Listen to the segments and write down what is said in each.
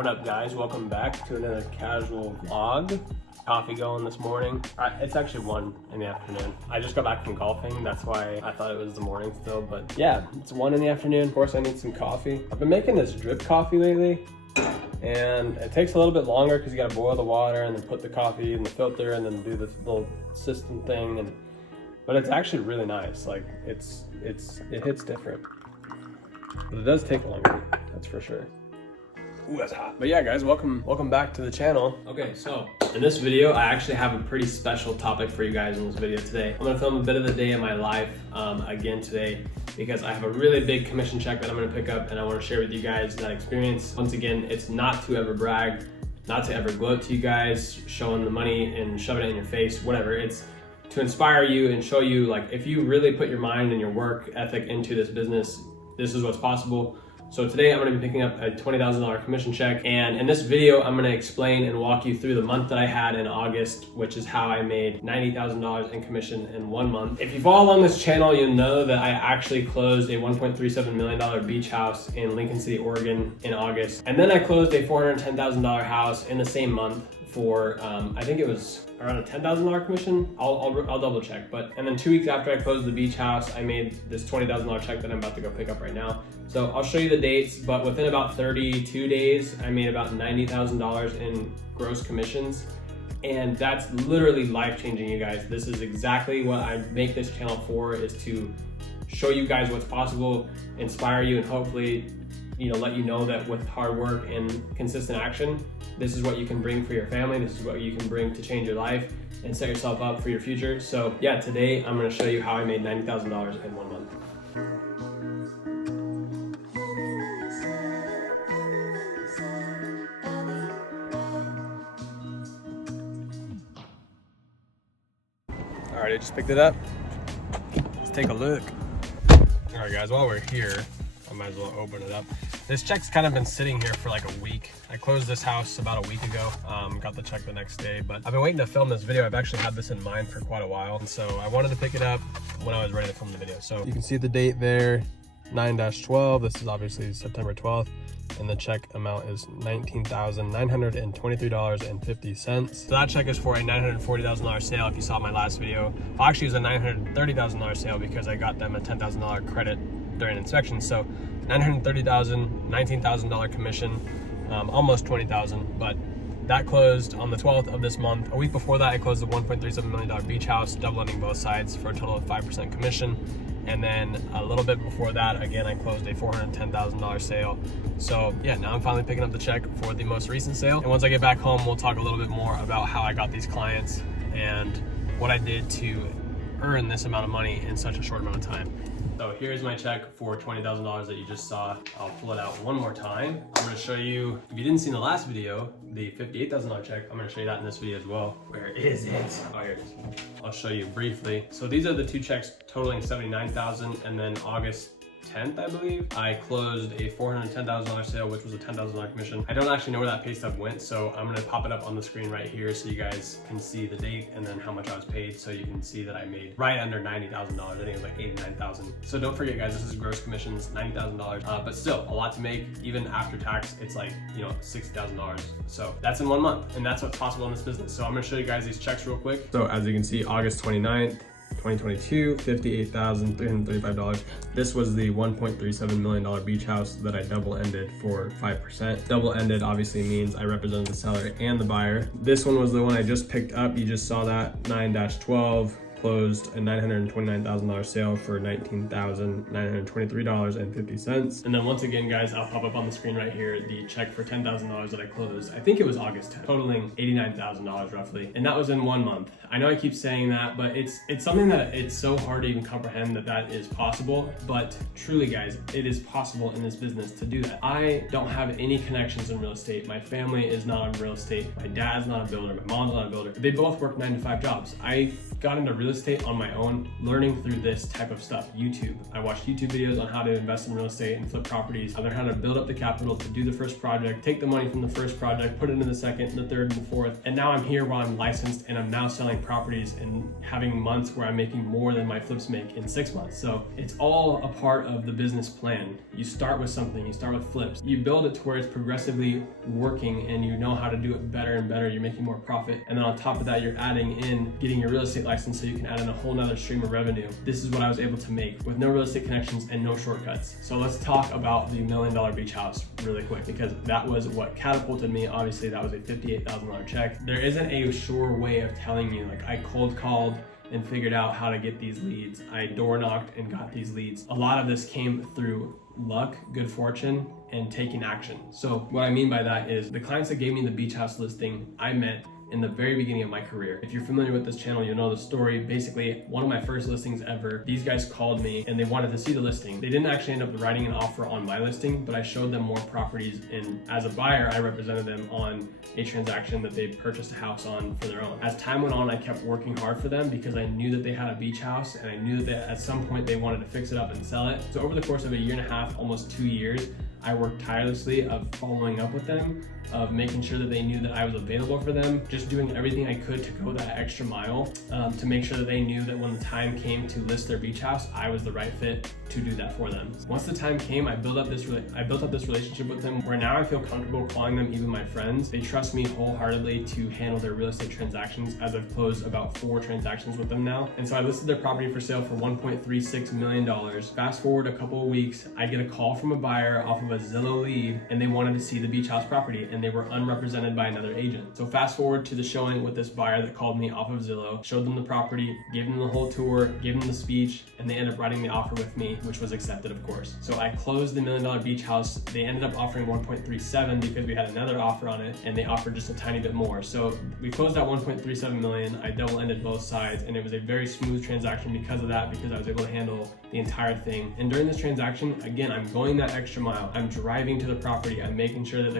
What up guys, welcome back to another casual vlog. Coffee going this morning. It's actually 1 in the afternoon. I just got back from golfing, that's why I thought it was the morning still, but yeah, it's 1 in the afternoon. Of course I need some coffee. I've been making this drip coffee lately, and it takes a little bit longer because you gotta boil the water and then put the coffee in the filter and then do this little system thing, but it's actually really nice. Like it hits different. But it does take longer, that's for sure. Ooh, that's hot. But yeah, guys, welcome back to the channel. Okay, so in this video, I actually have a pretty special topic for you guys in this video today. I'm gonna film a bit of the day in my life again today because I have a really big commission check that I'm gonna pick up and I wanna share with you guys that experience. Once again, it's not to ever brag, not to ever gloat to you guys, showing the money and shoving it in your face, whatever. It's to inspire you and show you, like, if you really put your mind and your work ethic into this business, this is what's possible. So today I'm gonna be picking up a $20,000 commission check, and in this video I'm gonna explain and walk you through the month that I had in August, which is how I made $90,000 in commission in 1 month. If you follow along this channel, you'll know that I actually closed a $1.37 million beach house in Lincoln City, Oregon in August. And then I closed a $410,000 house in the same month for, I think it was around a $10,000 commission. I'll double check. And then 2 weeks after I closed the beach house, I made this $20,000 check that I'm about to go pick up right now. So I'll show you the dates, but within about 32 days, I made about $90,000 in gross commissions. And that's literally life-changing, you guys. This is exactly what I make this channel for, is to show you guys what's possible, inspire you, and hopefully, let you know that with hard work and consistent action, this is what you can bring for your family. This is what you can bring to change your life and set yourself up for your future. So yeah, today I'm gonna show you how I made $90,000 in 1 month. All right, I just picked it up. Let's take a look. All right guys, while we're here, I might as well open it up. This check's kind of been sitting here for like a week. I closed this house about a week ago, got the check the next day, but I've been waiting to film this video. I've actually had this in mind for quite a while, and so I wanted to pick it up when I was ready to film the video. So you can see the date there, 9-12. This is obviously September 12th, and the check amount is $19,923.50. So that check is for a $940,000 sale. If you saw my last video, well, actually it was a $930,000 sale because I got them a $10,000 credit during inspection. So $930,000, $19,000 commission, almost $20,000, but that closed on the 12th of this month. A week before that, I closed the $1.37 million beach house, double ending both sides for a total of 5% commission. And then a little bit before that, again, I closed a $410,000 sale. So yeah, now I'm finally picking up the check for the most recent sale. And once I get back home, we'll talk a little bit more about how I got these clients and what I did to earn this amount of money in such a short amount of time. So here's my check for $20,000 that you just saw. I'll pull it out one more time. I'm gonna show you, if you didn't see in the last video, the $58,000 check, I'm gonna show you that in this video as well. Where is it? Oh, here it is. I'll show you briefly. So these are the two checks totaling $79,000, and then August 10th, I believe, I closed a $410,000 sale, which was a $10,000 commission. I don't actually know where that pay stub went, so I'm gonna pop it up on the screen right here so you guys can see the date and then how much I was paid, so you can see that I made right under $90,000. I think it was like $89,000. So don't forget, guys, this is gross commissions, $90,000, but still a lot to make. Even after tax, it's like, $60,000. So that's in 1 month, and that's what's possible in this business. So I'm gonna show you guys these checks real quick. So as you can see, August 29th, 2022, $58,335. This was the $1.37 million beach house that I double ended for 5%. Double ended obviously means I represented the seller and the buyer. This one was the one I just picked up. You just saw that, 9-12. Closed a $929,000 sale for $19,923.50. And then once again, guys, I'll pop up on the screen right here the check for $10,000 that I closed. I think it was August 10th, totaling $89,000 roughly. And that was in 1 month. I know I keep saying that, but it's something that it's so hard to even comprehend that is possible. But truly, guys, it is possible in this business to do that. I don't have any connections in real estate. My family is not in real estate. My dad's not a builder. My mom's not a builder. They both work 9-to-5 jobs. I got into real real estate on my own, learning through this type of stuff. YouTube. I watched YouTube videos on how to invest in real estate and flip properties. I learned how to build up the capital to do the first project, take the money from the first project, put it into the second, the third, and the fourth. And now I'm here where I'm licensed and I'm now selling properties and having months where I'm making more than my flips make in 6 months. So it's all a part of the business plan. You start with something, you start with flips. You build it to where it's progressively working and you know how to do it better and better. You're making more profit. And then on top of that, you're adding in getting your real estate license so you can add in a whole nother stream of revenue. This is what I was able to make with no real estate connections and no shortcuts. So let's talk about the $1 million beach house really quick, because that was what catapulted me. Obviously that was a $58,000 check. There isn't a sure way of telling you, like, I cold called and figured out how to get these leads. I door knocked and got these leads. A lot of this came through luck, good fortune, and taking action. So what I mean by that is the clients that gave me the beach house listing, I met in the very beginning of my career. If you're familiar with this channel, you'll know the story. Basically, one of my first listings ever, these guys called me and they wanted to see the listing. They didn't actually end up writing an offer on my listing, but I showed them more properties, and as a buyer, I represented them on a transaction that they purchased a house on for their own. As time went on, I kept working hard for them because I knew that they had a beach house and I knew that at some point they wanted to fix it up and sell it. So over the course of a year and a half, almost 2 years, I worked tirelessly of following up with them, of making sure that they knew that I was available for them, just doing everything I could to go that extra mile to make sure that they knew that when the time came to list their beach house, I was the right fit to do that for them. Once the time came, I built up this relationship with them where now I feel comfortable calling them even my friends. They trust me wholeheartedly to handle their real estate transactions, as I've closed about 4 transactions with them now. And so I listed their property for sale for $1.36 million. Fast forward a couple of weeks, I get a call from a buyer off of a Zillow lead, and they wanted to see the beach house property, and they were unrepresented by another agent. So fast forward to the showing with this buyer that called me off of Zillow, showed them the property, gave them the whole tour, gave them the speech, and they ended up writing the offer with me, which was accepted, of course. So I closed the $1 million beach house. They ended up offering 1.37 because we had another offer on it, and they offered just a tiny bit more. So we closed at 1.37 million. I double ended both sides, and it was a very smooth transaction because of that, because I was able to handle the entire thing. And during this transaction, again, I'm going that extra mile. I'm driving to the property. I'm making sure that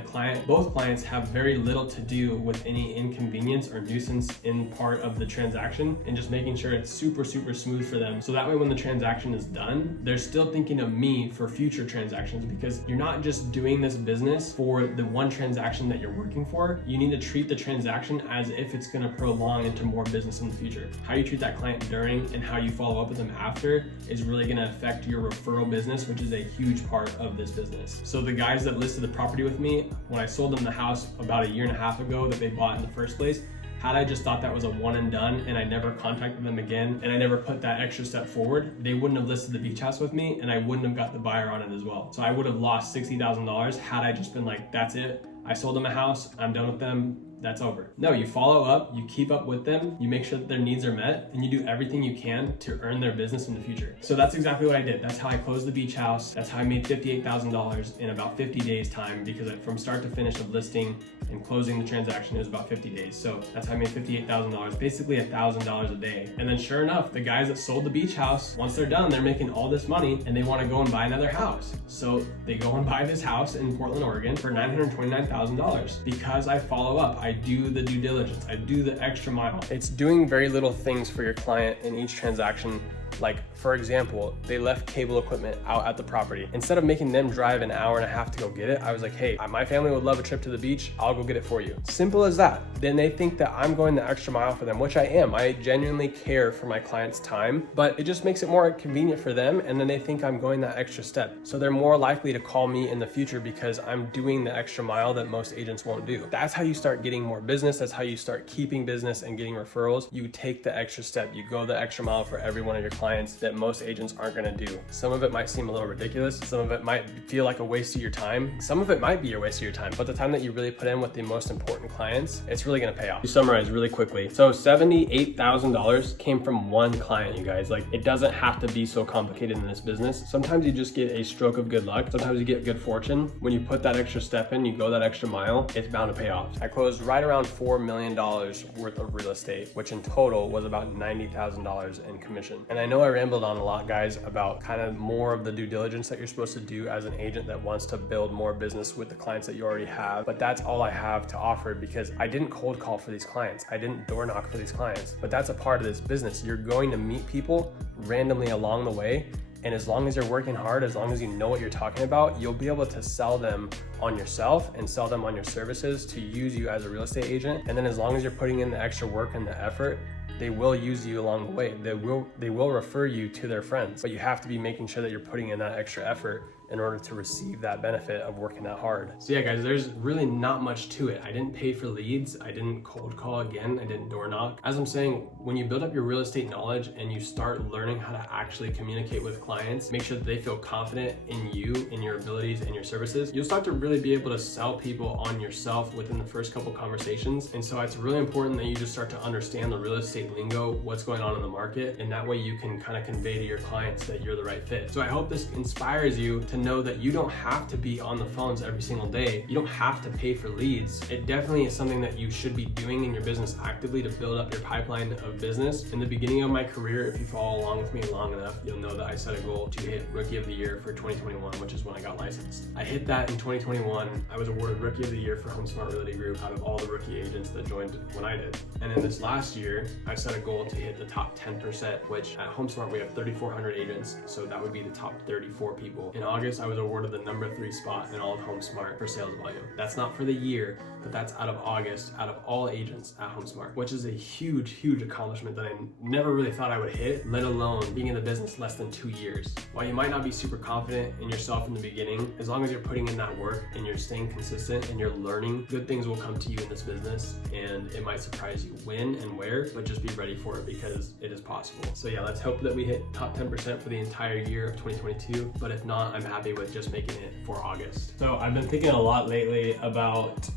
both clients have very little to do with any inconvenience or nuisance in part of the transaction, and just making sure it's super, super smooth for them. So that way when the transaction is done, they're still thinking of me for future transactions, because you're not just doing this business for the one transaction that you're working for. You need to treat the transaction as if it's going to prolong into more business in the future. How you treat that client during and how you follow up with them after is really going to affect your referral business, which is a huge part of this business. So the guys that listed the property with me, when I sold them the house about 1.5 years ago that they bought in the first place, had I just thought that was a one and done and I never contacted them again and I never put that extra step forward, they wouldn't have listed the beach house with me and I wouldn't have got the buyer on it as well. So I would have lost $60,000 had I just been like, that's it. I sold them a house, I'm done with them, that's over. No, you follow up, you keep up with them, you make sure that their needs are met, and you do everything you can to earn their business in the future. So that's exactly what I did. That's how I closed the beach house. That's how I made $58,000 in about 50 days time, because from start to finish of listing and closing the transaction, it was about 50 days. So that's how I made $58,000, basically $1,000 a day. And then sure enough, the guys that sold the beach house, once they're done, they're making all this money and they want to go and buy another house. So they go and buy this house in Portland, Oregon for $929,000 because I follow up. I do the due diligence. I do the extra mile. It's doing very little things for your client in each transaction. Like, for example, they left cable equipment out at the property. Instead of making them drive 1.5 hours to go get it, I was like, hey, my family would love a trip to the beach. I'll go get it for you. Simple as that. Then they think that I'm going the extra mile for them, which I am. I genuinely care for my client's time, but it just makes it more convenient for them. And then they think I'm going that extra step. So they're more likely to call me in the future because I'm doing the extra mile that most agents won't do. That's how you start getting more business. That's how you start keeping business and getting referrals. You take the extra step. You go the extra mile for every one of your clients that most agents aren't going to do. Some of it might seem a little ridiculous. Some of it might feel like a waste of your time. Some of it might be a waste of your time, but the time that you really put in with the most important clients, it's really going to pay off. To summarize really quickly. So $78,000 came from one client, you guys. Like, it doesn't have to be so complicated in this business. Sometimes you just get a stroke of good luck. Sometimes you get good fortune. When you put that extra step in, you go that extra mile, it's bound to pay off. I closed right around $4 million worth of real estate, which in total was about $90,000 in commission. And I know know I rambled on a lot, guys, about kind of more of the due diligence that you're supposed to do as an agent that wants to build more business with the clients that you already have. But that's all I have to offer, because I didn't cold call for these clients. I didn't door knock for these clients. But that's a part of this business. You're going to meet people randomly along the way. And as long as you're working hard, as long as you know what you're talking about, you'll be able to sell them on yourself and sell them on your services to use you as a real estate agent. And then as long as you're putting in the extra work and the effort, they will use you along the way. They will refer you to their friends, but you have to be making sure that you're putting in that extra effort in order to receive that benefit of working that hard. So yeah, guys, there's really not much to it. I didn't pay for leads. I didn't cold call again. I didn't door knock. As I'm saying, when you build up your real estate knowledge and you start learning how to actually communicate with clients, make sure that they feel confident in you, in your abilities and your services, you'll start to really be able to sell people on yourself within the first couple conversations. And so it's really important that you just start to understand the real estate lingo, what's going on in the market, and that way you can kind of convey to your clients that you're the right fit. So I hope this inspires you to know that you don't have to be on the phones every single day. You don't have to pay for leads. It definitely is something that you should be doing in your business actively to build up your pipeline of business. In the beginning of my career, if you follow along with me long enough, you'll know that I set a goal to hit Rookie of the Year for 2021, which is when I got licensed. I hit that in 2021. I was awarded Rookie of the Year for HomeSmart Realty Group out of all the rookie agents that joined when I did. And in this last year, I set a goal to hit the top 10%, which at HomeSmart we have 3,400 agents, so that would be the top 34 people. In August, I was awarded the number 3 spot in all of HomeSmart for sales volume. That's not for the year, but that's out of August, out of all agents at HomeSmart, which is a huge, huge accomplishment that I never really thought I would hit, let alone being in the business less than 2 years. While you might not be super confident in yourself in the beginning, as long as you're putting in that work and you're staying consistent and you're learning, good things will come to you in this business, and it might surprise you when and where, but just be ready for it because it is possible. So yeah, let's hope that we hit top 10% for the entire year of 2022, but if not, I'm happy with just making it for August. So I've been thinking a lot lately about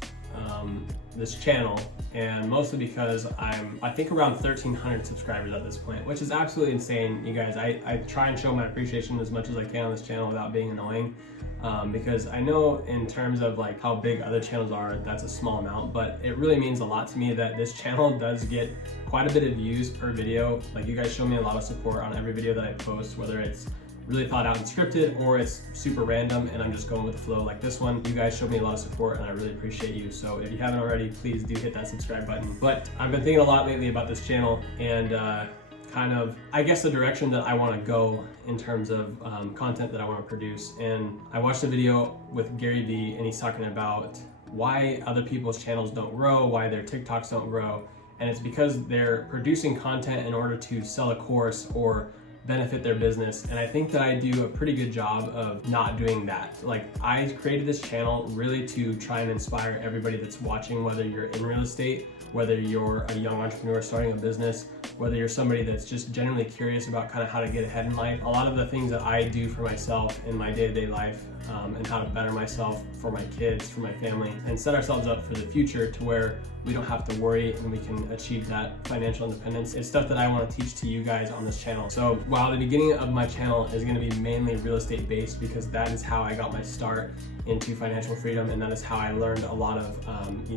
this channel, and mostly because I think around 1,300 subscribers at this point, which is absolutely insane, you guys. I try and show my appreciation as much as I can on this channel without being annoying, because I know in terms of like how big other channels are, that's a small amount, but it really means a lot to me that this channel does get quite a bit of views per video. Like, you guys show me a lot of support on every video that I post, whether it's really thought out and scripted or it's super random and I'm just going with the flow like this one. You guys showed me a lot of support and I really appreciate you. So if you haven't already, please do hit that subscribe button. But I've been thinking a lot lately about this channel and kind of, I guess, the direction that I want to go in terms of content that I want to produce. And I watched a video with Gary Vee and he's talking about why other people's channels don't grow, why their TikToks don't grow. And it's because they're producing content in order to sell a course or benefit their business. And I think that I do a pretty good job of not doing that. Like, I created this channel really to try and inspire everybody that's watching, whether you're in real estate, whether you're a young entrepreneur starting a business, whether you're somebody that's just generally curious about kind of how to get ahead in life. A lot of the things that I do for myself in my day-to-day life, and how to better myself, for my kids, for my family, and set ourselves up for the future to where we don't have to worry and we can achieve that financial independence. It's stuff that I want to teach to you guys on this channel. So while the beginning of my channel is going to be mainly real estate based, because that is how I got my start into financial freedom, and that is how I learned a lot of,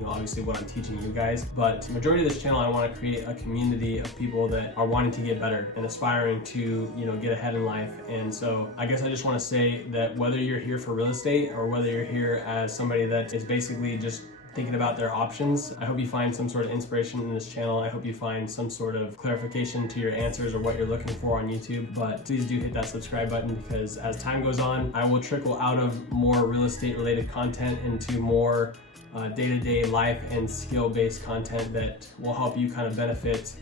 obviously what I'm teaching you guys. But majority of this channel, I want to create a community of people that are wanting to get better and aspiring to, get ahead in life. And so I guess I just want to say that whether you're here for real estate or whether you're here as somebody that is basically just thinking about their options, I hope you find some sort of inspiration in this channel. I hope you find some sort of clarification to your answers or what you're looking for on YouTube. But please do hit that subscribe button, because as time goes on, I will trickle out of more real estate related content into more day-to-day life and skill-based content that will help you kind of benefit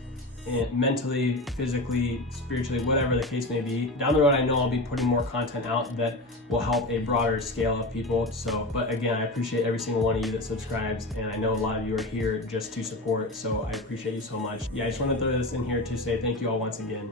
mentally, physically, spiritually, whatever the case may be. Down the road, I know I'll be putting more content out that will help a broader scale of people. So, but again, I appreciate every single one of you that subscribes, and I know a lot of you are here just to support, so I appreciate you so much. Yeah, I just want to throw this in here to say thank you all once again.